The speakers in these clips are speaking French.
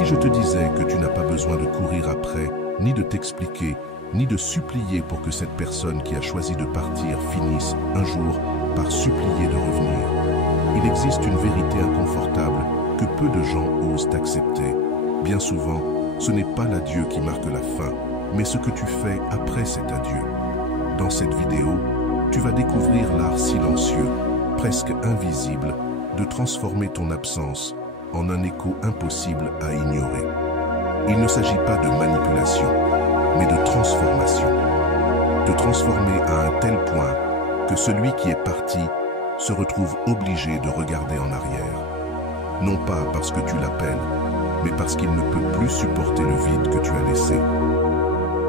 si je te disais que tu n'as pas besoin de courir après, ni de t'expliquer, ni de supplier pour que cette personne qui a choisi de partir finisse un jour par supplier de revenir? Il existe une vérité inconfortable que peu de gens osent accepter. Bien souvent, ce n'est pas l'adieu qui marque la fin, mais ce que tu fais après cet adieu. Dans cette vidéo, tu vas découvrir l'art silencieux, presque invisible, de transformer ton absence en un écho impossible à ignorer. Il ne s'agit pas de manipulation, mais de transformation. Te transformer à un tel point que celui qui est parti se retrouve obligé de regarder en arrière. Non pas parce que tu l'appelles, mais parce qu'il ne peut plus supporter le vide que tu as laissé.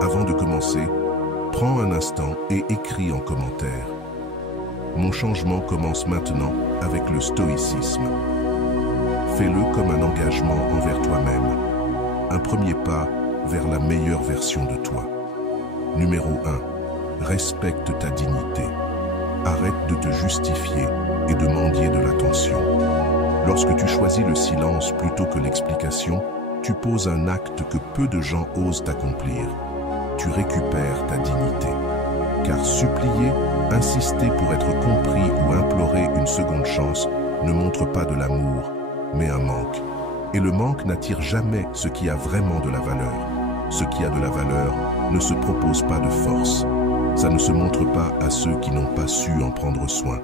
Avant de commencer, prends un instant et écris en commentaire. Mon changement commence maintenant avec le stoïcisme. Fais-le comme un engagement envers toi-même. Un premier pas vers la meilleure version de toi. Numéro 1. Respecte ta dignité. Arrête de te justifier et de mendier de l'attention. Lorsque tu choisis le silence plutôt que l'explication, tu poses un acte que peu de gens osent accomplir. Tu récupères ta dignité. Car supplier, insister pour être compris ou implorer une seconde chance ne montre pas de l'amour, mais un manque. Et le manque n'attire jamais ce qui a vraiment de la valeur. Ce qui a de la valeur ne se propose pas de force. Ça ne se montre pas à ceux qui n'ont pas su en prendre soin.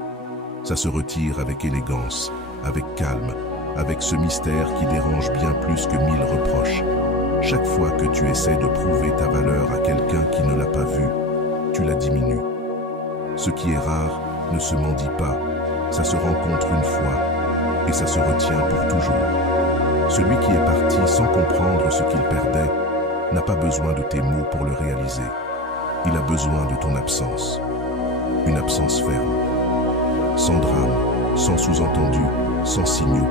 Ça se retire avec élégance, avec calme, avec ce mystère qui dérange bien plus que 1000 reproches. Chaque fois que tu essaies de prouver ta valeur à quelqu'un qui ne l'a pas vue, tu la diminues. Ce qui est rare ne se mendie pas, ça se rencontre une fois et ça se retient pour toujours. Celui qui est parti sans comprendre ce qu'il perdait n'a pas besoin de tes mots pour le réaliser. Il a besoin de ton absence. Une absence ferme. Sans drame, sans sous-entendu, sans signaux.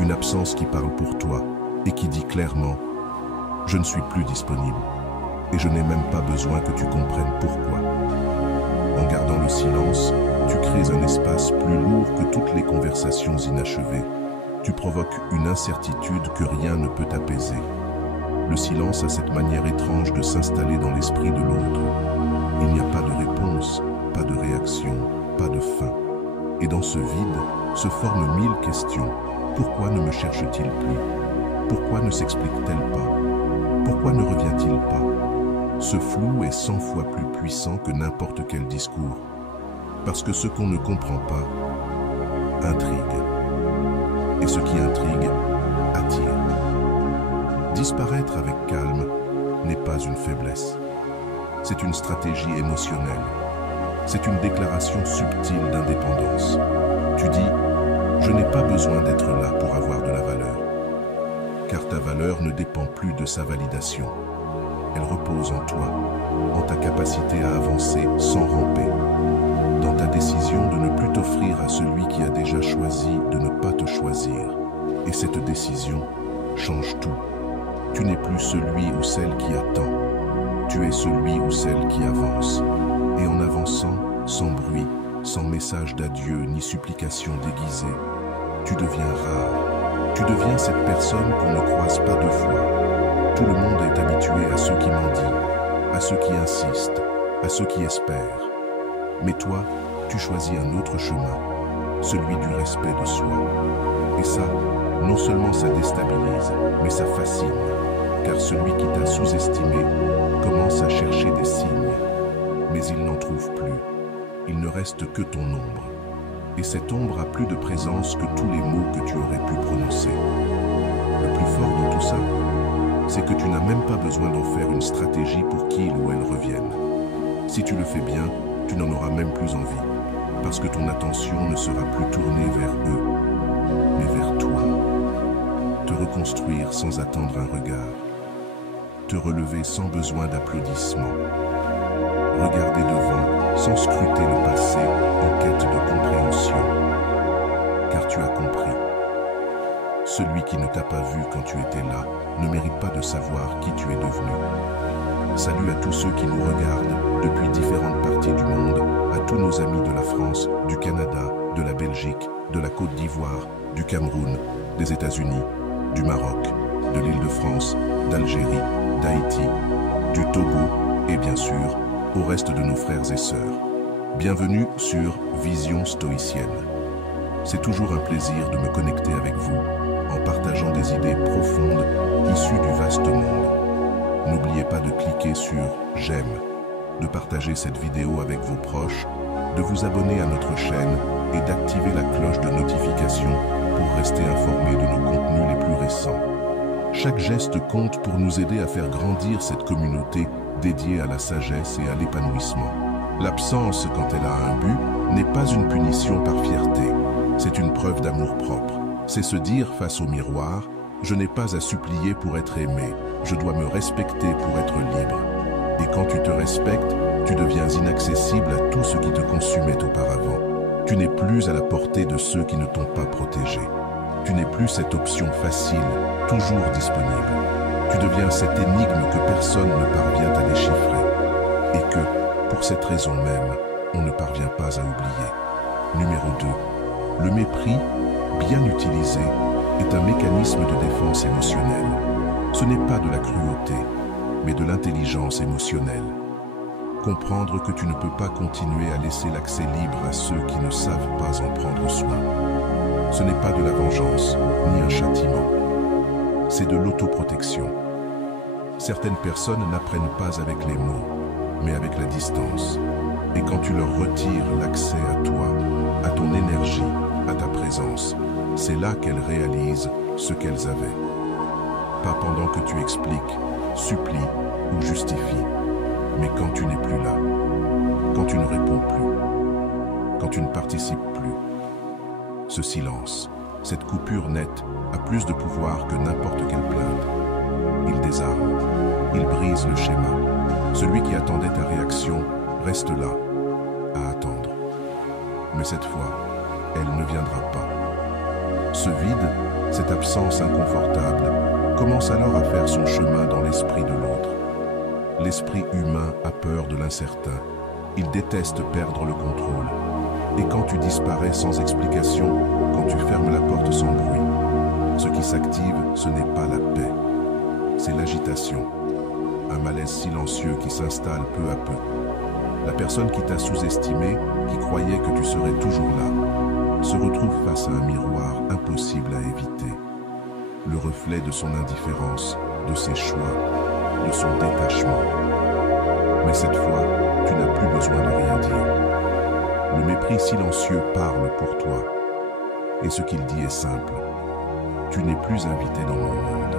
Une absence qui parle pour toi et qui dit clairement « Je ne suis plus disponible et je n'ai même pas besoin que tu comprennes pourquoi ». En gardant le silence, tu crées un espace plus lourd que toutes les conversations inachevées. Tu provoques une incertitude que rien ne peut apaiser. Le silence a cette manière étrange de s'installer dans l'esprit de l'autre. Il n'y a pas de réponse, pas de réaction, pas de fin. Et dans ce vide se forment 1000 questions. Pourquoi ne me cherche-t-il plus? Pourquoi ne s'explique-t-elle pas? Pourquoi ne revient-il pas? Ce flou est 100 fois plus puissant que n'importe quel discours. Parce que ce qu'on ne comprend pas intrigue. Et ce qui intrigue attire. Disparaître avec calme n'est pas une faiblesse. C'est une stratégie émotionnelle. C'est une déclaration subtile d'indépendance. Tu dis « Je n'ai pas besoin d'être là pour avoir de la valeur ». Car ta valeur ne dépend plus de sa validation. Elle repose en toi, en ta capacité à avancer sans ramper, dans ta décision de ne plus t'offrir à celui qui a déjà choisi de ne pas te choisir. Et cette décision change tout. Tu n'es plus celui ou celle qui attend. Tu es celui ou celle qui avance. Et en avançant, sans bruit, sans message d'adieu ni supplication déguisée, tu deviens rare. Tu deviens cette personne qu'on ne croise pas deux fois. Tout le monde est habitué à ceux qui mendient, à ceux qui insistent, à ceux qui espèrent. Mais toi, tu choisis un autre chemin, celui du respect de soi. Et ça, non seulement ça déstabilise, mais ça fascine. Car celui qui t'a sous-estimé commence à chercher des signes. Mais il n'en trouve plus. Il ne reste que ton ombre. Et cette ombre a plus de présence que tous les mots que tu aurais pu prononcer. Le plus fort dans tout ça, c'est que tu n'as même pas besoin d'en faire une stratégie pour qu'il ou elle revienne. Si tu le fais bien, tu n'en auras même plus envie, parce que ton attention ne sera plus tournée vers eux, mais vers toi. Te reconstruire sans attendre un regard. Te relever sans besoin d'applaudissements. Regarder devant sans scruter le passé en quête de compréhension. Car tu as compris. Celui qui ne t'a pas vu quand tu étais là ne mérite pas de savoir qui tu es devenu. Salut à tous ceux qui nous regardent depuis différentes parties du monde, à tous nos amis de la France, du Canada, de la Belgique, de la Côte d'Ivoire, du Cameroun, des États-Unis, du Maroc, de l'Île-de-France, d'Algérie, d'Haïti, du Togo et bien sûr au reste de nos frères et sœurs. Bienvenue sur Vision Stoïcienne. C'est toujours un plaisir de me connecter avec vous en partageant des idées profondes issues du vaste monde. N'oubliez pas de cliquer sur « J'aime », de partager cette vidéo avec vos proches, de vous abonner à notre chaîne et d'activer la cloche de notification pour rester informé de nos contenus les plus récents. Chaque geste compte pour nous aider à faire grandir cette communauté dédiée à la sagesse et à l'épanouissement. L'absence, quand elle a un but, n'est pas une punition par fierté, c'est une preuve d'amour-propre. C'est se dire face au miroir, je n'ai pas à supplier pour être aimé, je dois me respecter pour être libre. Et quand tu te respectes, tu deviens inaccessible à tout ce qui te consumait auparavant. Tu n'es plus à la portée de ceux qui ne t'ont pas protégé. Tu n'es plus cette option facile, toujours disponible. Tu deviens cette énigme que personne ne parvient à déchiffrer. Et que, pour cette raison même, on ne parvient pas à oublier. Numéro 2. Le mépris, bien utilisé, est un mécanisme de défense émotionnelle. Ce n'est pas de la cruauté, mais de l'intelligence émotionnelle. Comprendre que tu ne peux pas continuer à laisser l'accès libre à ceux qui ne savent pas en prendre soin. Ce n'est pas de la vengeance, ni un châtiment. C'est de l'autoprotection. Certaines personnes n'apprennent pas avec les mots, mais avec la distance. Et quand tu leur retires l'accès à toi, à ton énergie, à ta présence, c'est là qu'elles réalisent ce qu'elles avaient. Pas pendant que tu expliques, supplies ou justifies, mais quand tu n'es plus là, quand tu ne réponds plus, quand tu ne participes plus. Ce silence, cette coupure nette, a plus de pouvoir que n'importe quelle plainte. Il désarme, il brise le schéma. Celui qui attendait ta réaction reste là, à attendre. Mais cette fois, elle ne viendra pas. Ce vide, cette absence inconfortable, commence alors à faire son chemin dans l'esprit de l'autre. L'esprit humain a peur de l'incertain. Il déteste perdre le contrôle. Et quand tu disparais sans explication, quand tu fermes la porte sans bruit, ce qui s'active, ce n'est pas la paix. C'est l'agitation. Un malaise silencieux qui s'installe peu à peu. La personne qui t'a sous-estimé, qui croyait que tu serais toujours là, se retrouve face à un miroir impossible à éviter. Le reflet de son indifférence, de ses choix, de son détachement. Mais cette fois, tu n'as plus besoin de rien dire. Le mépris silencieux parle pour toi. Et ce qu'il dit est simple. Tu n'es plus invité dans mon monde.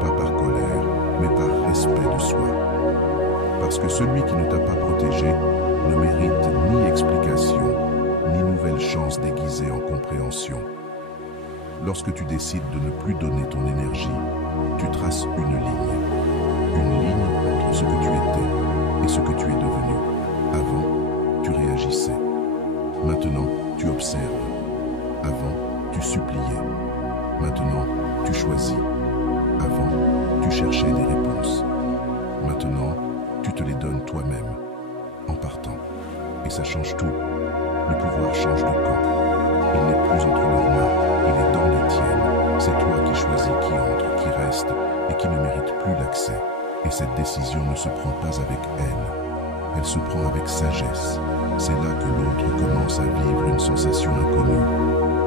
Pas par colère, mais par respect de soi. Parce que celui qui ne t'a pas protégé ne mérite ni explication, ni nouvelle chance déguisée en compréhension. Lorsque tu décides de ne plus donner ton énergie, tu traces une ligne. Une ligne entre ce que tu étais et ce que tu es devenu. Avant, tu réagissais. Maintenant, tu observes. Avant, tu suppliais. Maintenant, tu choisis. Avant, tu cherchais des réponses. Maintenant, tu te les donnes toi-même, en partant. Et ça change tout. Le pouvoir change de camp. Il n'est plus entre leurs mains, il est dans les tiennes. C'est toi qui choisis qui entre, qui reste et qui ne mérite plus l'accès. Et cette décision ne se prend pas avec haine. Elle se prend avec sagesse. C'est là que l'autre commence à vivre une sensation inconnue.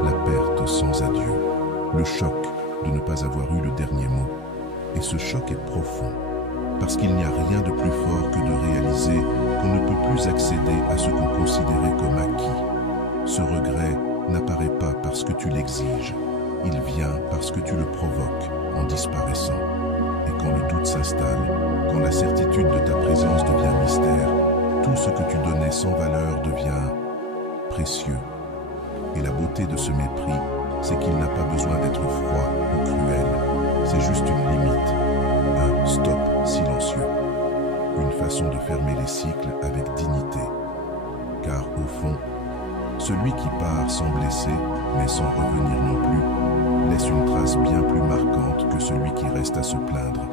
La perte sans adieu. Le choc de ne pas avoir eu le dernier mot. Et ce choc est profond. Parce qu'il n'y a rien de plus fort que de réaliser qu'on ne peut plus accéder à ce qu'on considérait comme acquis. Ce regret n'apparaît pas parce que tu l'exiges. Il vient parce que tu le provoques en disparaissant. Et quand le doute s'installe, quand la certitude de ta présence devient mystère, tout ce que tu donnais sans valeur devient précieux. Et la beauté de ce mépris, c'est qu'il n'a pas besoin d'être froid ou cruel. C'est juste une limite, un stop silencieux. Une façon de fermer les cycles avec dignité. Car au fond, celui qui part sans blesser, mais sans revenir non plus, laisse une trace bien plus marquante que celui qui reste à se plaindre.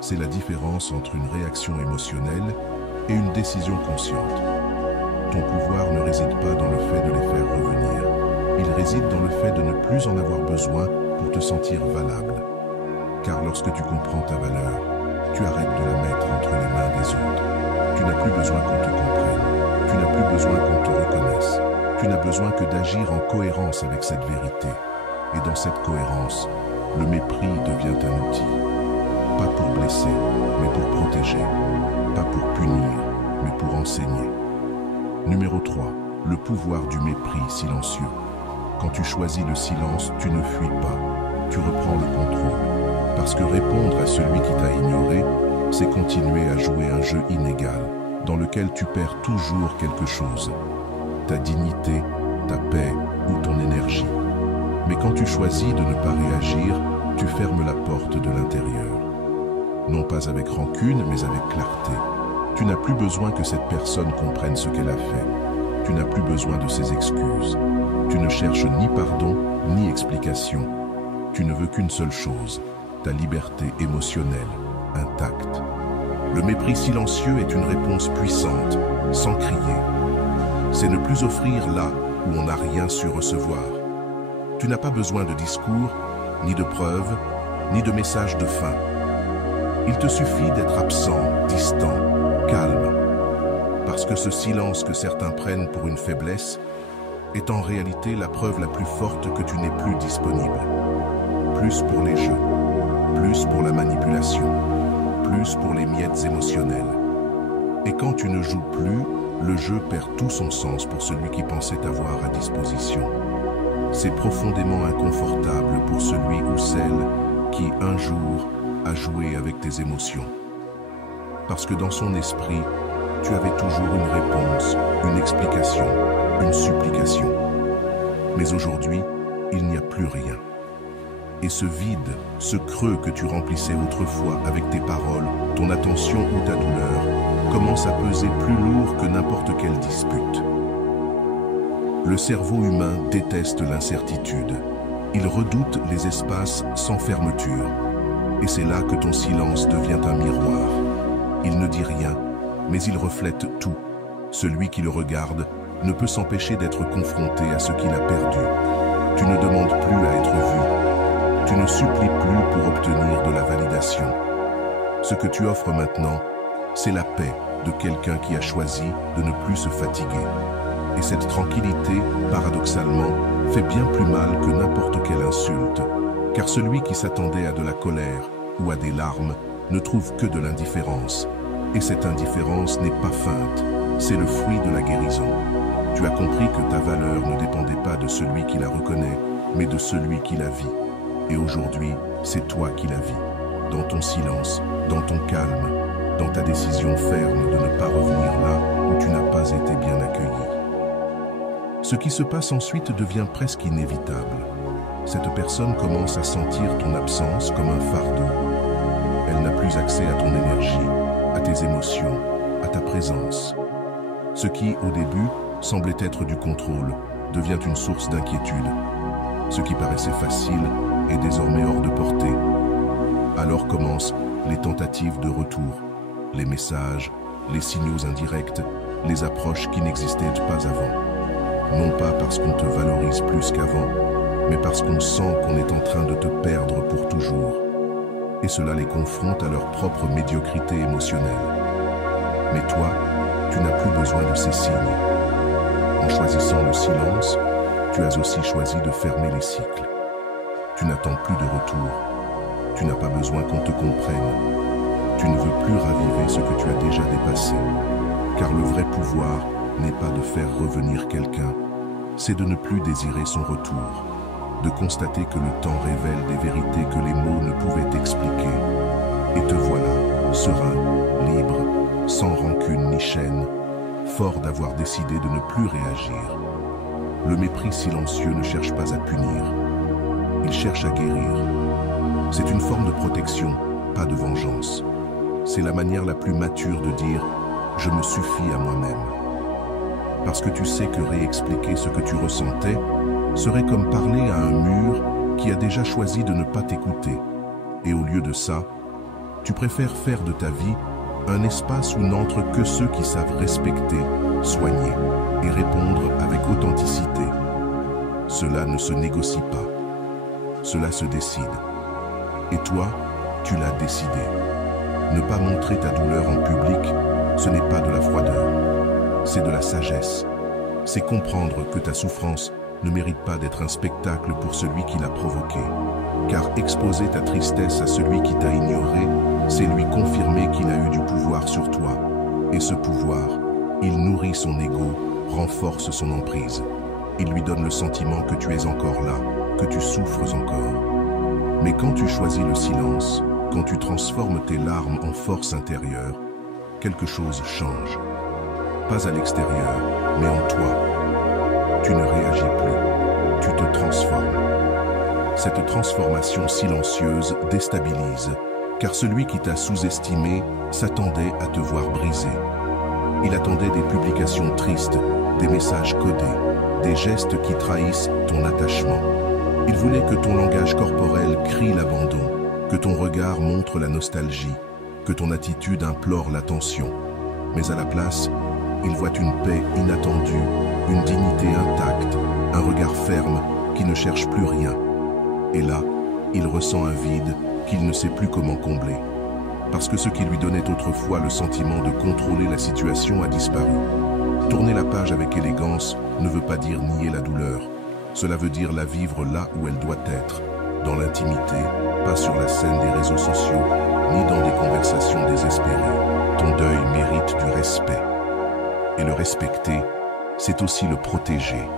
C'est la différence entre une réaction émotionnelle et une décision consciente. Ton pouvoir ne réside pas dans le fait de les faire revenir. Il réside dans le fait de ne plus en avoir besoin pour te sentir valable. lorsque tu comprends ta valeur, tu arrêtes de la mettre entre les mains des autres. Tu n'as plus besoin qu'on te comprenne. Tu n'as plus besoin qu'on te reconnaisse. Tu n'as besoin que d'agir en cohérence avec cette vérité. Et dans cette cohérence, le mépris devient un outil. Pas pour blesser, mais pour protéger. Pas pour punir, mais pour enseigner. Numéro 3. Le pouvoir du mépris silencieux. Quand tu choisis le silence, tu ne fuis pas. Tu reprends le contrôle. Parce que répondre à celui qui t'a ignoré, c'est continuer à jouer un jeu inégal, dans lequel tu perds toujours quelque chose. Ta dignité, ta paix ou ton énergie. Mais quand tu choisis de ne pas réagir, tu fermes la porte de l'intérieur. Non pas avec rancune, mais avec clarté. Tu n'as plus besoin que cette personne comprenne ce qu'elle a fait. Tu n'as plus besoin de ses excuses. Tu ne cherches ni pardon, ni explication. Tu ne veux qu'une seule chose, ta liberté émotionnelle, intacte. Le mépris silencieux est une réponse puissante, sans crier. C'est ne plus offrir là où on n'a rien su recevoir. Tu n'as pas besoin de discours, ni de preuves, ni de messages de fin. Il te suffit d'être absent, distant, calme. Parce que ce silence que certains prennent pour une faiblesse est en réalité la preuve la plus forte que tu n'es plus disponible. Plus pour les jeux, plus pour la manipulation, plus pour les miettes émotionnelles. Et quand tu ne joues plus, le jeu perd tout son sens pour celui qui pensait t'avoir à disposition. C'est profondément inconfortable pour celui ou celle qui, un jour, a joué avec tes émotions. Parce que dans son esprit, tu avais toujours une réponse, une explication, une supplication. Mais aujourd'hui, il n'y a plus rien. Et ce vide, ce creux que tu remplissais autrefois avec tes paroles, ton attention ou ta douleur, commence à peser plus lourd que n'importe quelle dispute. Le cerveau humain déteste l'incertitude. Il redoute les espaces sans fermeture. Et c'est là que ton silence devient un miroir. Il ne dit rien, mais il reflète tout. Celui qui le regarde ne peut s'empêcher d'être confronté à ce qu'il a perdu. Tu ne demandes plus à être vu. Tu ne supplies plus pour obtenir de la validation. Ce que tu offres maintenant, c'est la paix de quelqu'un qui a choisi de ne plus se fatiguer. Et cette tranquillité, paradoxalement, fait bien plus mal que n'importe quelle insulte. Car celui qui s'attendait à de la colère ou à des larmes ne trouve que de l'indifférence. Et cette indifférence n'est pas feinte, c'est le fruit de la guérison. Tu as compris que ta valeur ne dépendait pas de celui qui la reconnaît, mais de celui qui la vit. Et aujourd'hui, c'est toi qui la vis, dans ton silence, dans ton calme, dans ta décision ferme de ne pas revenir là où tu n'as pas été bien accueilli. Ce qui se passe ensuite devient presque inévitable. Cette personne commence à sentir ton absence comme un fardeau. Elle n'a plus accès à ton énergie, à tes émotions, à ta présence. Ce qui, au début, semblait être du contrôle, devient une source d'inquiétude. Ce qui paraissait facile est désormais hors de portée. Alors commencent les tentatives de retour, les messages, les signaux indirects, les approches qui n'existaient pas avant. Non pas parce qu'on te valorise plus qu'avant, mais parce qu'on sent qu'on est en train de te perdre pour toujours. Et cela les confronte à leur propre médiocrité émotionnelle. Mais toi, tu n'as plus besoin de ces signes. En choisissant le silence, tu as aussi choisi de fermer les cycles. Tu n'attends plus de retour. Tu n'as pas besoin qu'on te comprenne. Tu ne veux plus raviver ce que tu as déjà dépassé. Car le vrai pouvoir n'est pas de faire revenir quelqu'un, c'est de ne plus désirer son retour, de constater que le temps révèle des vérités que les mots ne pouvaient expliquer. Et te voilà, serein, libre, sans rancune ni chaîne, fort d'avoir décidé de ne plus réagir. Le mépris silencieux ne cherche pas à punir, il cherche à guérir. C'est une forme de protection, pas de vengeance. C'est la manière la plus mature de dire « je me suffis à moi-même ». Parce que tu sais que réexpliquer ce que tu ressentais serait comme parler à un mur qui a déjà choisi de ne pas t'écouter. Et au lieu de ça, tu préfères faire de ta vie un espace où n'entrent que ceux qui savent respecter, soigner et répondre avec authenticité. Cela ne se négocie pas. Cela se décide. Et toi, Tu l'as décidé. Ne pas montrer ta douleur en public, ce n'est pas de la froideur, c'est de la sagesse. C'est comprendre que ta souffrance ne mérite pas d'être un spectacle pour celui qui l'a provoqué. Car exposer ta tristesse à celui qui t'a ignoré, c'est lui confirmer qu'il a eu du pouvoir sur toi. Et ce pouvoir, il nourrit son ego, renforce son emprise. Il lui donne le sentiment que tu es encore là, que tu souffres encore. Mais quand tu choisis le silence, quand tu transformes tes larmes en force intérieure, quelque chose change. Pas à l'extérieur, mais en toi. Tu ne réagis plus, tu te transformes. Cette transformation silencieuse déstabilise, car celui qui t'a sous-estimé s'attendait à te voir brisé. Il attendait des publications tristes, des messages codés, des gestes qui trahissent ton attachement. Il voulait que ton langage corporel crie l'abandon, que ton regard montre la nostalgie, que ton attitude implore l'attention. Mais à la place, il voit une paix inattendue, une dignité intacte, un regard ferme qui ne cherche plus rien. Et là, il ressent un vide qu'il ne sait plus comment combler. Parce que ce qui lui donnait autrefois le sentiment de contrôler la situation a disparu. Tourner la page avec élégance ne veut pas dire nier la douleur. Cela veut dire la vivre là où elle doit être, dans l'intimité, pas sur la scène des réseaux sociaux, ni dans des conversations désespérées. Ton deuil mérite du respect. Et le respecter, c'est aussi le protéger.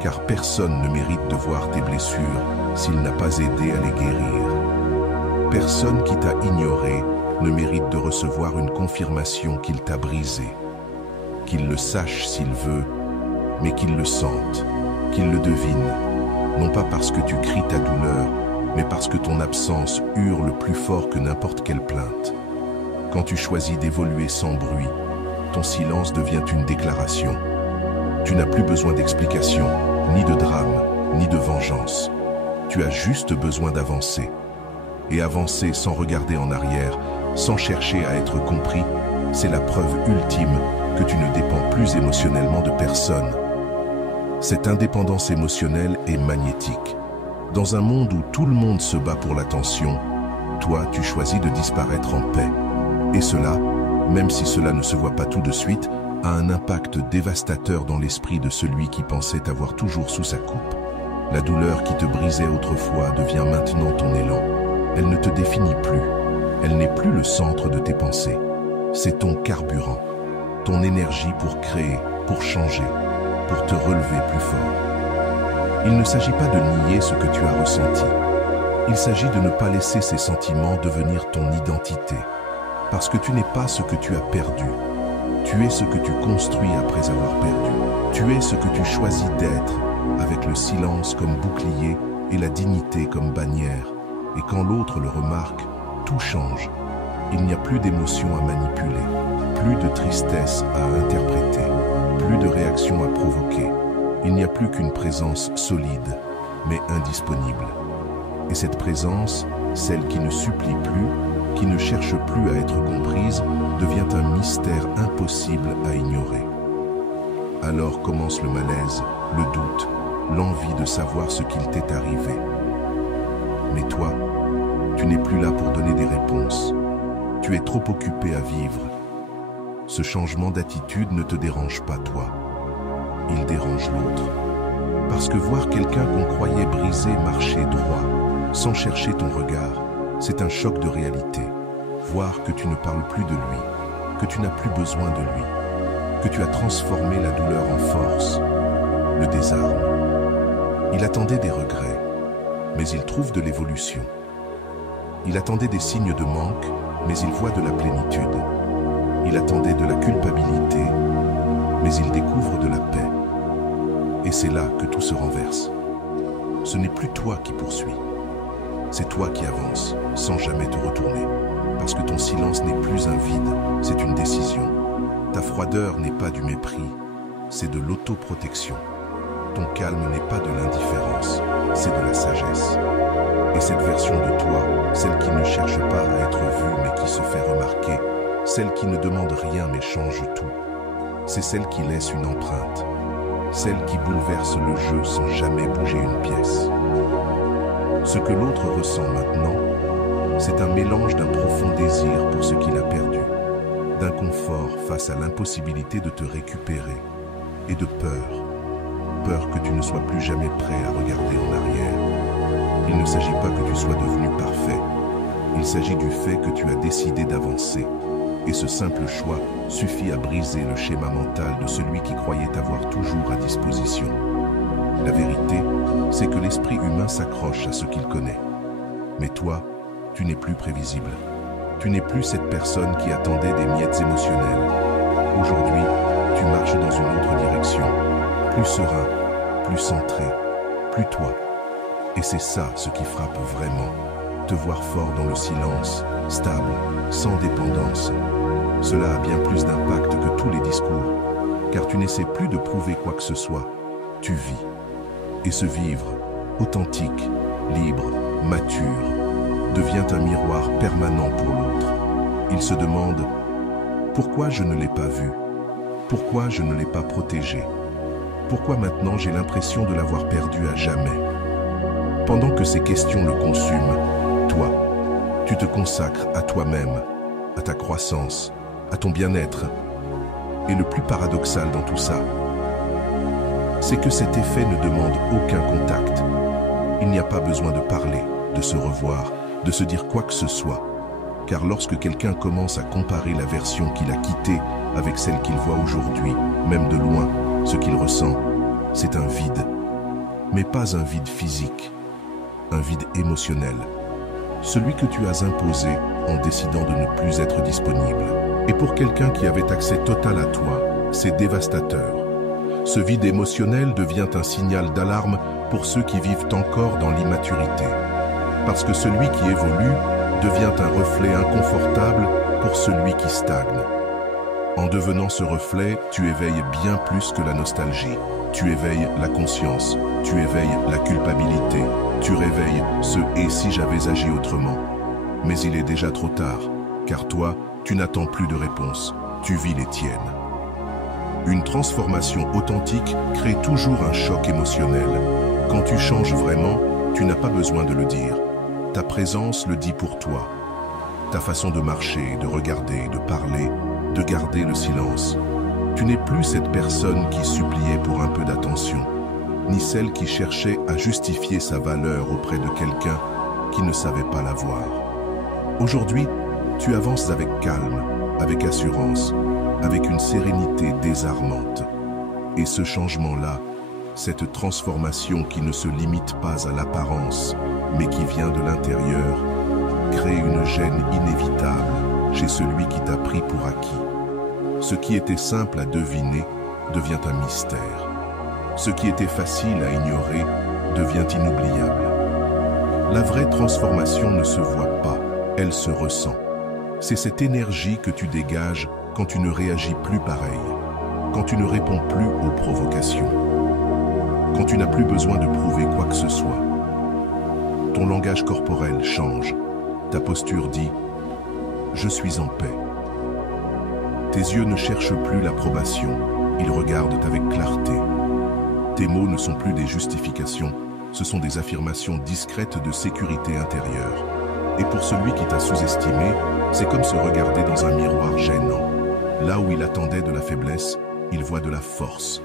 Car personne ne mérite de voir tes blessures s'il n'a pas aidé à les guérir. Personne qui t'a ignoré ne mérite de recevoir une confirmation qu'il t'a brisé. Qu'il le sache s'il veut, mais qu'il le sente, qu'il le devine, non pas parce que tu cries ta douleur, mais parce que ton absence hurle plus fort que n'importe quelle plainte. Quand tu choisis d'évoluer sans bruit, ton silence devient une déclaration. Tu n'as plus besoin d'explication, ni de drame, ni de vengeance. Tu as juste besoin d'avancer. Et avancer sans regarder en arrière, sans chercher à être compris, c'est la preuve ultime que tu ne dépends plus émotionnellement de personne. Cette indépendance émotionnelle est magnétique. Dans un monde où tout le monde se bat pour l'attention, toi, tu choisis de disparaître en paix. Et cela, même si cela ne se voit pas tout de suite, a un impact dévastateur dans l'esprit de celui qui pensait t'avoir toujours sous sa coupe. La douleur qui te brisait autrefois devient maintenant ton élan. Elle ne te définit plus. Elle n'est plus le centre de tes pensées. C'est ton carburant, ton énergie pour créer, pour changer, pour te relever plus fort. Il ne s'agit pas de nier ce que tu as ressenti. Il s'agit de ne pas laisser ces sentiments devenir ton identité. Parce que tu n'es pas ce que tu as perdu. Tu es ce que tu construis après avoir perdu. Tu es ce que tu choisis d'être, avec le silence comme bouclier et la dignité comme bannière. Et quand l'autre le remarque, tout change. Il n'y a plus d'émotions à manipuler, plus de tristesse à interpréter, plus de réactions à provoquer. Il n'y a plus qu'une présence solide, mais indisponible. Et cette présence, celle qui ne supplie plus, qui ne cherche plus à être comprise, devient un mystère impossible à ignorer. Alors commence le malaise, le doute, l'envie de savoir ce qu'il t'est arrivé. Mais toi, tu n'es plus là pour donner des réponses. Tu es trop occupé à vivre. Ce changement d'attitude ne te dérange pas, toi. Il dérange l'autre. Parce que voir quelqu'un qu'on croyait brisé marcher droit, sans chercher ton regard, c'est un choc de réalité. Voir que tu ne parles plus de lui, que tu n'as plus besoin de lui, que tu as transformé la douleur en force, le désarme. Il attendait des regrets, mais il trouve de l'évolution. Il attendait des signes de manque, mais il voit de la plénitude. Il attendait de la culpabilité, mais il découvre de la paix. Et c'est là que tout se renverse. Ce n'est plus toi qui poursuis. C'est toi qui avances, sans jamais te retourner. Parce que ton silence n'est plus un vide, c'est une décision. Ta froideur n'est pas du mépris, c'est de l'autoprotection. Ton calme n'est pas de l'indifférence, c'est de la sagesse. Et cette version de toi, celle qui ne cherche pas à être vue mais qui se fait remarquer, celle qui ne demande rien mais change tout, c'est celle qui laisse une empreinte, celle qui bouleverse le jeu sans jamais bouger une pièce. Ce que l'autre ressent maintenant, C'est un mélange d'un profond désir pour ce qu'il a perdu, d'inconfort face à l'impossibilité de te récupérer et de peur que tu ne sois plus jamais prêt à regarder en arrière. Il ne s'agit pas que tu sois devenu parfait, il s'agit du fait que tu as décidé d'avancer. Et ce simple choix suffit à briser le schéma mental de celui qui croyait t'avoir toujours à disposition. La vérité, c'est que l'esprit humain s'accroche à ce qu'il connaît. Mais toi, tu n'es plus prévisible. Tu n'es plus cette personne qui attendait des miettes émotionnelles. Aujourd'hui, tu marches dans une autre direction, plus serein, plus centré, plus toi. Et c'est ça ce qui frappe vraiment. Te voir fort dans le silence, stable, sans dépendance. Cela a bien plus d'impact que tous les discours, car tu n'essaies plus de prouver quoi que ce soit. Tu vis. Et ce vivre, authentique, libre, mature, devient un miroir permanent pour l'autre. Il se demande « Pourquoi je ne l'ai pas vu? Pourquoi je ne l'ai pas protégé? Pourquoi maintenant j'ai l'impression de l'avoir perdu à jamais ?» Pendant que ces questions le consument, toi, tu te consacres à toi-même, à ta croissance, à ton bien-être. Et le plus paradoxal dans tout ça, c'est que cet effet ne demande aucun contact. Il n'y a pas besoin de parler, de se revoir, de se dire quoi que ce soit. Car lorsque quelqu'un commence à comparer la version qu'il a quittée avec celle qu'il voit aujourd'hui, même de loin, ce qu'il ressent, c'est un vide. Mais pas un vide physique, un vide émotionnel. Celui que tu as imposé en décidant de ne plus être disponible. Et pour quelqu'un qui avait accès total à toi, c'est dévastateur. Ce vide émotionnel devient un signal d'alarme pour ceux qui vivent encore dans l'immaturité. Parce que celui qui évolue devient un reflet inconfortable pour celui qui stagne. En devenant ce reflet, tu éveilles bien plus que la nostalgie. Tu éveilles la conscience, tu éveilles la culpabilité, tu réveilles ce « et si j'avais agi autrement ». Mais il est déjà trop tard, car toi, tu n'attends plus de réponse, tu vis les tiennes. Une transformation authentique crée toujours un choc émotionnel. Quand tu changes vraiment, tu n'as pas besoin de le dire. Ta présence le dit pour toi. Ta façon de marcher, de regarder, de parler, de garder le silence. Tu n'es plus cette personne qui suppliait pour un peu d'attention, ni celle qui cherchait à justifier sa valeur auprès de quelqu'un qui ne savait pas l'avoir. Aujourd'hui, tu avances avec calme, avec assurance, avec une sérénité désarmante. Et ce changement-là, cette transformation qui ne se limite pas à l'apparence, mais qui vient de l'intérieur, crée une gêne inévitable chez celui qui t'a pris pour acquis. Ce qui était simple à deviner devient un mystère. Ce qui était facile à ignorer devient inoubliable. La vraie transformation ne se voit pas, elle se ressent. C'est cette énergie que tu dégages quand tu ne réagis plus pareil, quand tu ne réponds plus aux provocations, quand tu n'as plus besoin de prouver quoi que ce soit. Ton langage corporel change, ta posture dit « Je suis en paix ». Tes yeux ne cherchent plus l'approbation, ils regardent avec clarté. Tes mots ne sont plus des justifications, ce sont des affirmations discrètes de sécurité intérieure. Et pour celui qui t'a sous-estimé, c'est comme se regarder dans un miroir gênant. Là où il attendait de la faiblesse, il voit de la force.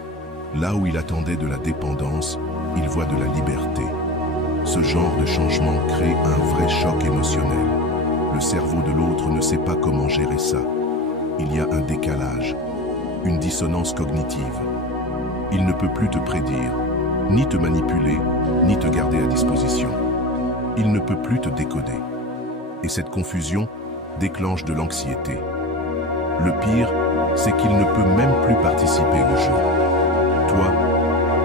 Là où il attendait de la dépendance, il voit de la liberté. Ce genre de changement crée un vrai choc émotionnel. Le cerveau de l'autre ne sait pas comment gérer ça. Il y a un décalage, une dissonance cognitive. Il ne peut plus te prédire, ni te manipuler, ni te garder à disposition. Il ne peut plus te décoder. Et cette confusion déclenche de l'anxiété. Le pire, c'est qu'il ne peut même plus participer au jeu. Toi,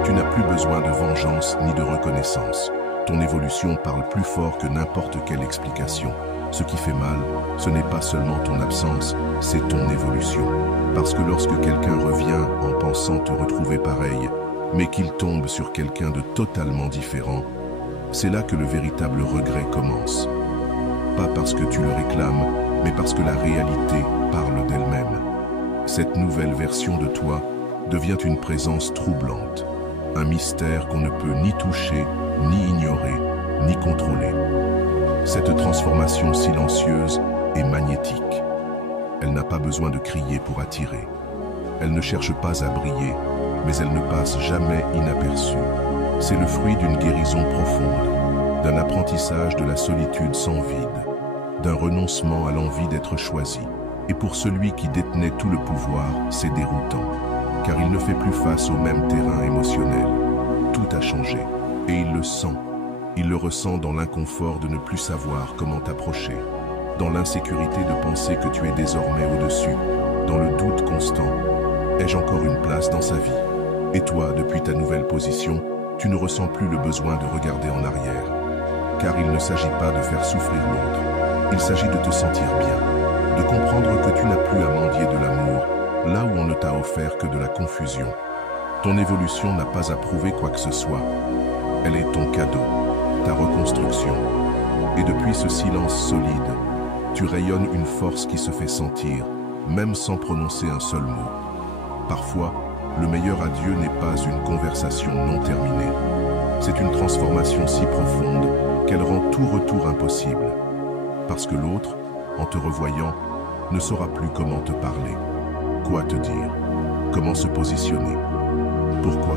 tu n'as plus besoin de vengeance ni de reconnaissance. Ton évolution parle plus fort que n'importe quelle explication. Ce qui fait mal, ce n'est pas seulement ton absence, c'est ton évolution. Parce que lorsque quelqu'un revient en pensant te retrouver pareil, mais qu'il tombe sur quelqu'un de totalement différent, c'est là que le véritable regret commence. Pas parce que tu le réclames, mais parce que la réalité parle d'elle-même. Cette nouvelle version de toi devient une présence troublante, un mystère qu'on ne peut ni toucher, ni ignorer, ni contrôler. Cette transformation silencieuse est magnétique. Elle n'a pas besoin de crier pour attirer. Elle ne cherche pas à briller, mais elle ne passe jamais inaperçue. C'est le fruit d'une guérison profonde, d'un apprentissage de la solitude sans vide, d'un renoncement à l'envie d'être choisi. Et pour celui qui détenait tout le pouvoir, c'est déroutant, car il ne fait plus face au même terrain émotionnel. Tout a changé, et il le sent. Il le ressent dans l'inconfort de ne plus savoir comment t'approcher, dans l'insécurité de penser que tu es désormais au-dessus, dans le doute constant. Ai-je encore une place dans sa vie? Et toi, depuis ta nouvelle position, tu ne ressens plus le besoin de regarder en arrière. Car il ne s'agit pas de faire souffrir l'autre, il s'agit de te sentir bien, de comprendre que tu n'as plus à mendier de l'amour, là où on ne t'a offert que de la confusion. Ton évolution n'a pas à prouver quoi que ce soit. Elle est ton cadeau, ta reconstruction. Et depuis ce silence solide, tu rayonnes une force qui se fait sentir, même sans prononcer un seul mot. Parfois, le meilleur adieu n'est pas une conversation non terminée. C'est une transformation si profonde qu'elle rend tout retour impossible. Parce que l'autre, en te revoyant, ne saura plus comment te parler, quoi te dire, comment se positionner. Pourquoi?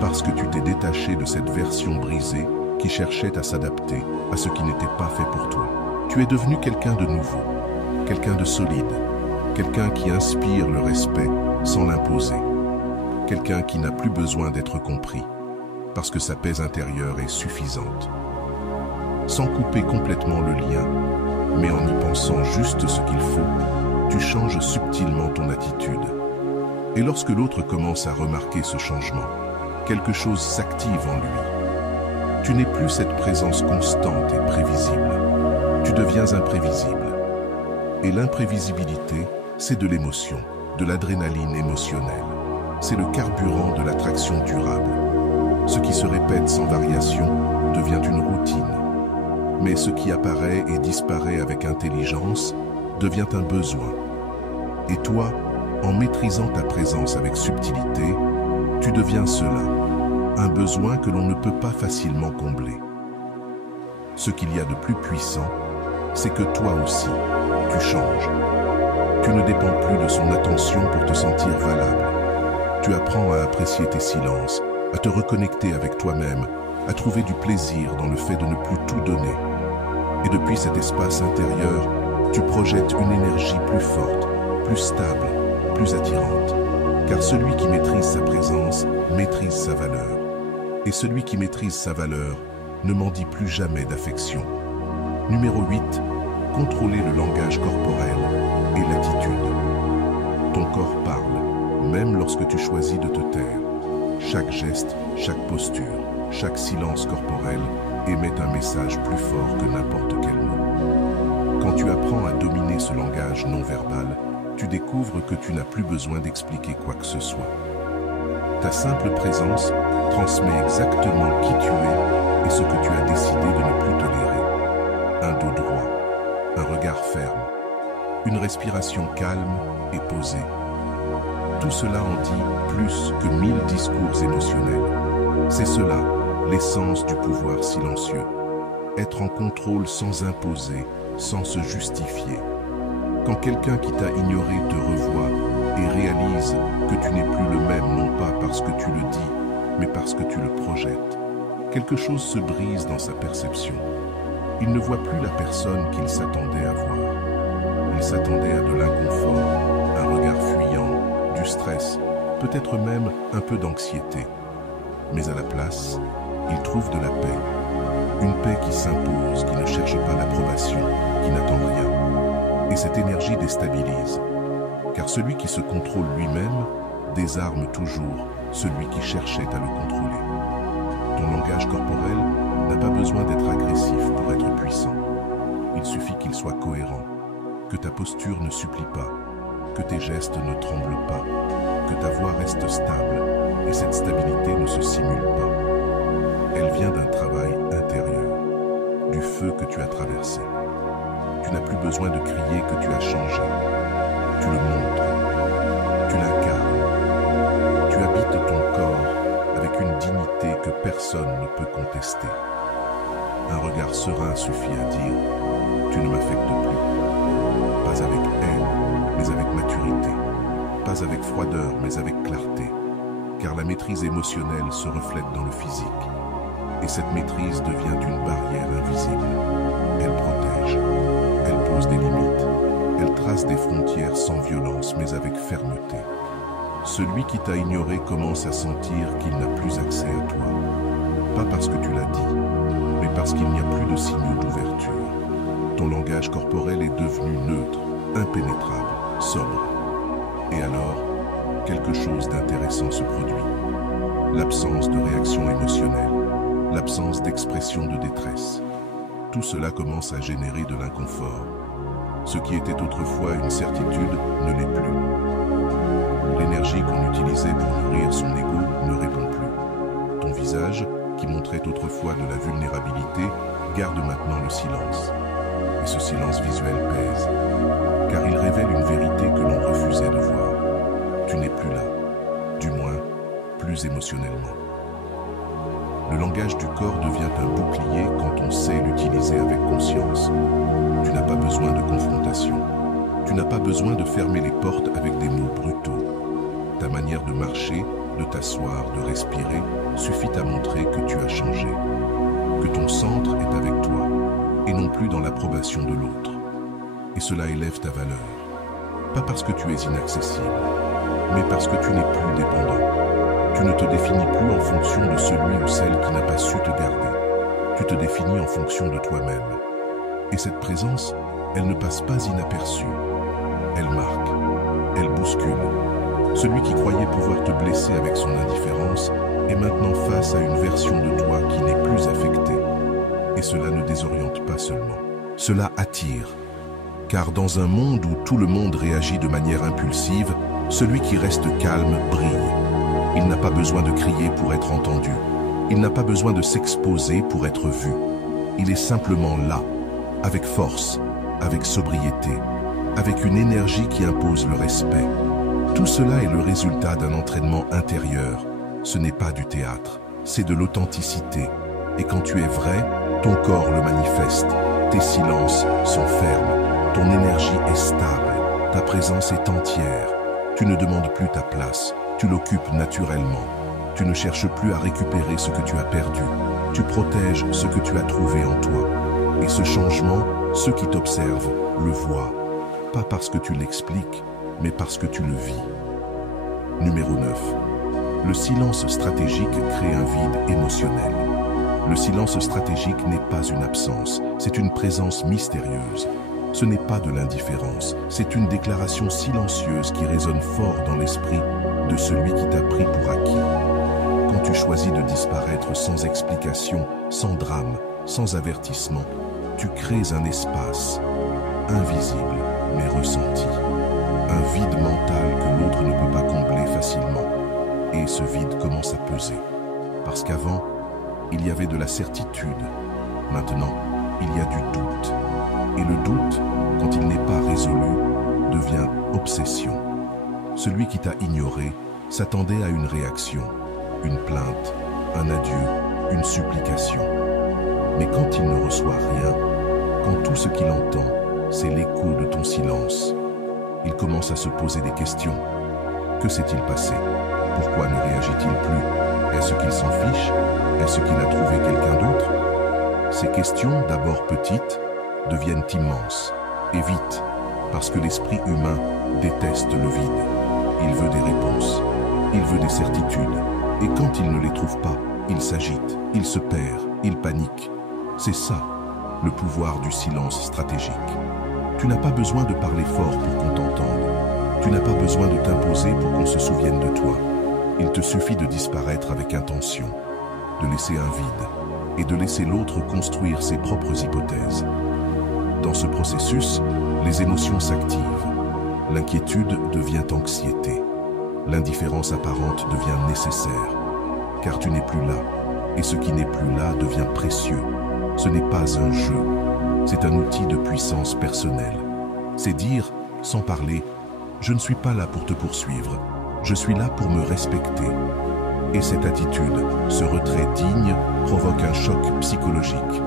Parce que tu t'es détaché de cette version brisée qui cherchait à s'adapter à ce qui n'était pas fait pour toi. Tu es devenu quelqu'un de nouveau, quelqu'un de solide, quelqu'un qui inspire le respect sans l'imposer, quelqu'un qui n'a plus besoin d'être compris, parce que sa paix intérieure est suffisante. Sans couper complètement le lien, mais en y pensant juste ce qu'il faut, tu changes subtilement ton attitude. Et lorsque l'autre commence à remarquer ce changement, quelque chose s'active en lui. Tu n'es plus cette présence constante et prévisible. Tu deviens imprévisible. Et l'imprévisibilité, c'est de l'émotion, de l'adrénaline émotionnelle. C'est le carburant de l'attraction durable. Ce qui se répète sans variation devient une routine. Mais ce qui apparaît et disparaît avec intelligence devient un besoin. Et toi, en maîtrisant ta présence avec subtilité, tu deviens cela, un besoin que l'on ne peut pas facilement combler. Ce qu'il y a de plus puissant, c'est que toi aussi, tu changes. Tu ne dépends plus de son attention pour te sentir valable. Tu apprends à apprécier tes silences, à te reconnecter avec toi-même, à trouver du plaisir dans le fait de ne plus tout donner. Et depuis cet espace intérieur, tu projettes une énergie plus forte, plus stable, plus attirante. Car celui qui maîtrise sa présence maîtrise sa valeur. Et celui qui maîtrise sa valeur ne mendie plus jamais d'affection. Numéro 8, contrôler le langage corporel et l'attitude. Ton corps parle, même lorsque tu choisis de te taire. Chaque geste, chaque posture, chaque silence corporel émet un message plus fort que n'importe quel mot. Quand tu apprends à dominer ce langage non verbal, tu découvres que tu n'as plus besoin d'expliquer quoi que ce soit. Ta simple présence transmet exactement qui tu es et ce que tu as décidé de ne plus tolérer. Un dos droit, un regard ferme, une respiration calme et posée. Tout cela en dit plus que 1000 discours émotionnels. C'est cela, l'essence du pouvoir silencieux. Être en contrôle sans imposer, sans se justifier. Quand quelqu'un qui t'a ignoré te revoit et réalise que tu n'es plus le même, non pas parce que tu le dis, mais parce que tu le projettes, quelque chose se brise dans sa perception. Il ne voit plus la personne qu'il s'attendait à voir. Il s'attendait à de l'inconfort, un regard fuyant, du stress, peut-être même un peu d'anxiété. Mais à la place, il trouve de la paix. Une paix qui s'impose, qui ne cherche pas l'approbation, qui n'attend rien. Et cette énergie déstabilise. Car celui qui se contrôle lui-même désarme toujours celui qui cherchait à le contrôler. Ton langage corporel n'a pas besoin d'être agressif pour être puissant. Il suffit qu'il soit cohérent, que ta posture ne supplie pas, que tes gestes ne tremblent pas, que ta voix reste stable, et cette stabilité ne se simule pas. Elle vient d'un travail intérieur, du feu que tu as traversé. Tu n'as plus besoin de crier que tu as changé. Tu le montres, tu l'incarnes, tu habites ton corps avec une dignité que personne ne peut contester. Un regard serein suffit à dire « Tu ne m'affectes plus ». Pas avec haine, mais avec maturité. Pas avec froideur, mais avec clarté. Car la maîtrise émotionnelle se reflète dans le physique. Et cette maîtrise devient une barrière invisible. Elle protège, elle pose des limites, elle trace des frontières sans violence, mais avec fermeté. Celui qui t'a ignoré commence à sentir qu'il n'a plus accès à toi. Pas parce que tu l'as dit, mais parce qu'il n'y a plus de signaux d'ouverture. Ton langage corporel est devenu neutre, impénétrable, sobre. Et alors, quelque chose d'intéressant se produit. L'absence de réaction émotionnelle, l'absence d'expression de détresse. Tout cela commence à générer de l'inconfort. Ce qui était autrefois une certitude ne l'est plus. L'énergie qu'on utilisait pour nourrir son ego ne répond plus. Ton visage, qui montrait autrefois de la vulnérabilité, garde maintenant le silence. Et ce silence visuel pèse, car il révèle une vérité que l'on refusait de voir. Tu n'es plus là, du moins, plus émotionnellement. Le langage du corps devient un bouclier quand on sait l'utiliser avec conscience. Tu n'as pas besoin de confrontation. Tu n'as pas besoin de fermer les portes avec des mots brutaux. Ta manière de marcher, de t'asseoir, de respirer, suffit à montrer que tu as changé. Que ton centre est avec toi, et non plus dans l'approbation de l'autre. Et cela élève ta valeur. Pas parce que tu es inaccessible, mais parce que tu n'es plus dépendant. Tu ne te définis plus en fonction de celui ou celle qui n'a pas su te garder. Tu te définis en fonction de toi-même. Et cette présence, elle ne passe pas inaperçue. Elle marque, elle bouscule. Celui qui croyait pouvoir te blesser avec son indifférence est maintenant face à une version de toi qui n'est plus affectée. Et cela ne désoriente pas seulement. Cela attire. Car dans un monde où tout le monde réagit de manière impulsive, celui qui reste calme brille. Il n'a pas besoin de crier pour être entendu. Il n'a pas besoin de s'exposer pour être vu. Il est simplement là, avec force, avec sobriété, avec une énergie qui impose le respect. Tout cela est le résultat d'un entraînement intérieur. Ce n'est pas du théâtre, c'est de l'authenticité. Et quand tu es vrai, ton corps le manifeste. Tes silences sont fermes, ton énergie est stable, ta présence est entière. Tu ne demandes plus ta place, tu l'occupes naturellement. Tu ne cherches plus à récupérer ce que tu as perdu. Tu protèges ce que tu as trouvé en toi. Et ce changement, ceux qui t'observent le voient. Pas parce que tu l'expliques, mais parce que tu le vis. Numéro 9. Le silence stratégique crée un vide émotionnel. Le silence stratégique n'est pas une absence, c'est une présence mystérieuse. Ce n'est pas de l'indifférence, c'est une déclaration silencieuse qui résonne fort dans l'esprit de celui qui t'a pris pour acquis. Quand tu choisis de disparaître sans explication, sans drame, sans avertissement, tu crées un espace, invisible mais ressenti. Un vide mental que l'autre ne peut pas combler facilement. Et ce vide commence à peser. Parce qu'avant, il y avait de la certitude. Maintenant, il y a du doute. Et le doute, quand il n'est pas résolu, devient obsession. Celui qui t'a ignoré s'attendait à une réaction, une plainte, un adieu, une supplication. Mais quand il ne reçoit rien, quand tout ce qu'il entend, c'est l'écho de ton silence, il commence à se poser des questions. Que s'est-il passé? Pourquoi ne réagit-il plus? Est-ce qu'il s'en fiche? Est-ce qu'il a trouvé quelqu'un d'autre? Ces questions, d'abord petites, deviennent immenses, et vite, parce que l'esprit humain déteste le vide. Il veut des réponses, il veut des certitudes, et quand il ne les trouve pas, il s'agite, il se perd, il panique. C'est ça, le pouvoir du silence stratégique. Tu n'as pas besoin de parler fort pour qu'on t'entende. Tu n'as pas besoin de t'imposer pour qu'on se souvienne de toi. Il te suffit de disparaître avec intention, de laisser un vide, et de laisser l'autre construire ses propres hypothèses. Dans ce processus, les émotions s'activent. L'inquiétude devient anxiété. L'indifférence apparente devient nécessaire, car tu n'es plus là, et ce qui n'est plus là devient précieux. Ce n'est pas un jeu, c'est un outil de puissance personnelle. C'est dire, sans parler, je ne suis pas là pour te poursuivre, je suis là pour me respecter. Et cette attitude, ce retrait digne, provoque un choc psychologique.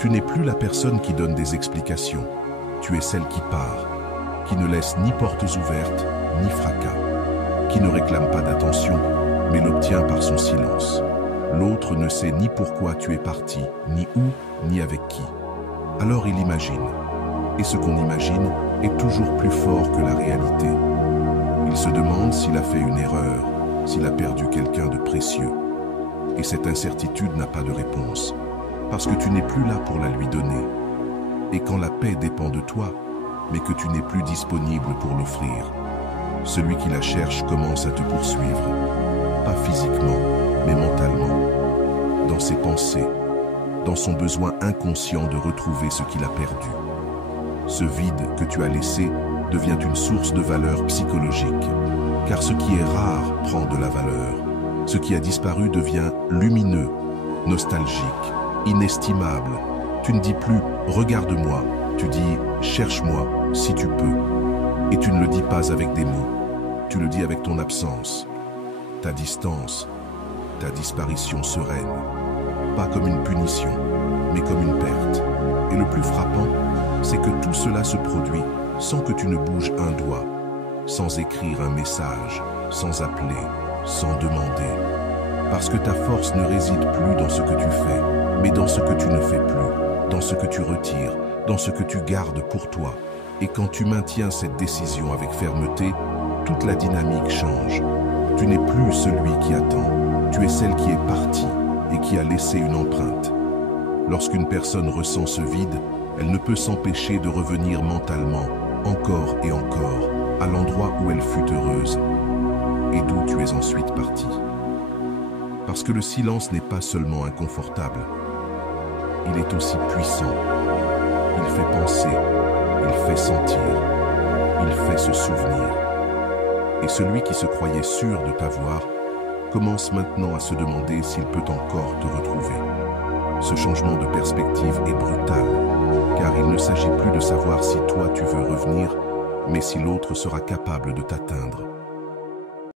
Tu n'es plus la personne qui donne des explications. Tu es celle qui part, qui ne laisse ni portes ouvertes, ni fracas, qui ne réclame pas d'attention, mais l'obtient par son silence. L'autre ne sait ni pourquoi tu es parti, ni où, ni avec qui. Alors il imagine. Et ce qu'on imagine est toujours plus fort que la réalité. Il se demande s'il a fait une erreur, s'il a perdu quelqu'un de précieux. Et cette incertitude n'a pas de réponse, parce que tu n'es plus là pour la lui donner. Et quand la paix dépend de toi, mais que tu n'es plus disponible pour l'offrir, celui qui la cherche commence à te poursuivre, pas physiquement, mais mentalement, dans ses pensées, dans son besoin inconscient de retrouver ce qu'il a perdu. Ce vide que tu as laissé devient une source de valeur psychologique, car ce qui est rare prend de la valeur. Ce qui a disparu devient lumineux, nostalgique, inestimable. Tu ne dis plus « regarde-moi », tu dis « cherche-moi si tu peux ». Et tu ne le dis pas avec des mots, tu le dis avec ton absence, ta distance, ta disparition sereine. Pas comme une punition, mais comme une perte. Et le plus frappant, c'est que tout cela se produit sans que tu ne bouges un doigt, sans écrire un message, sans appeler, sans demander. Parce que ta force ne réside plus dans ce que tu fais, mais dans ce que tu ne fais plus, dans ce que tu retires, dans ce que tu gardes pour toi. Et quand tu maintiens cette décision avec fermeté, toute la dynamique change. Tu n'es plus celui qui attend, tu es celle qui est partie et qui a laissé une empreinte. Lorsqu'une personne ressent ce vide, elle ne peut s'empêcher de revenir mentalement, encore et encore, à l'endroit où elle fut heureuse et d'où tu es ensuite parti. Parce que le silence n'est pas seulement inconfortable, il est aussi puissant. Il fait penser, il fait sentir, il fait se souvenir. Et celui qui se croyait sûr de t'avoir commence maintenant à se demander s'il peut encore te retrouver. Ce changement de perspective est brutal, car il ne s'agit plus de savoir si toi tu veux revenir, mais si l'autre sera capable de t'atteindre.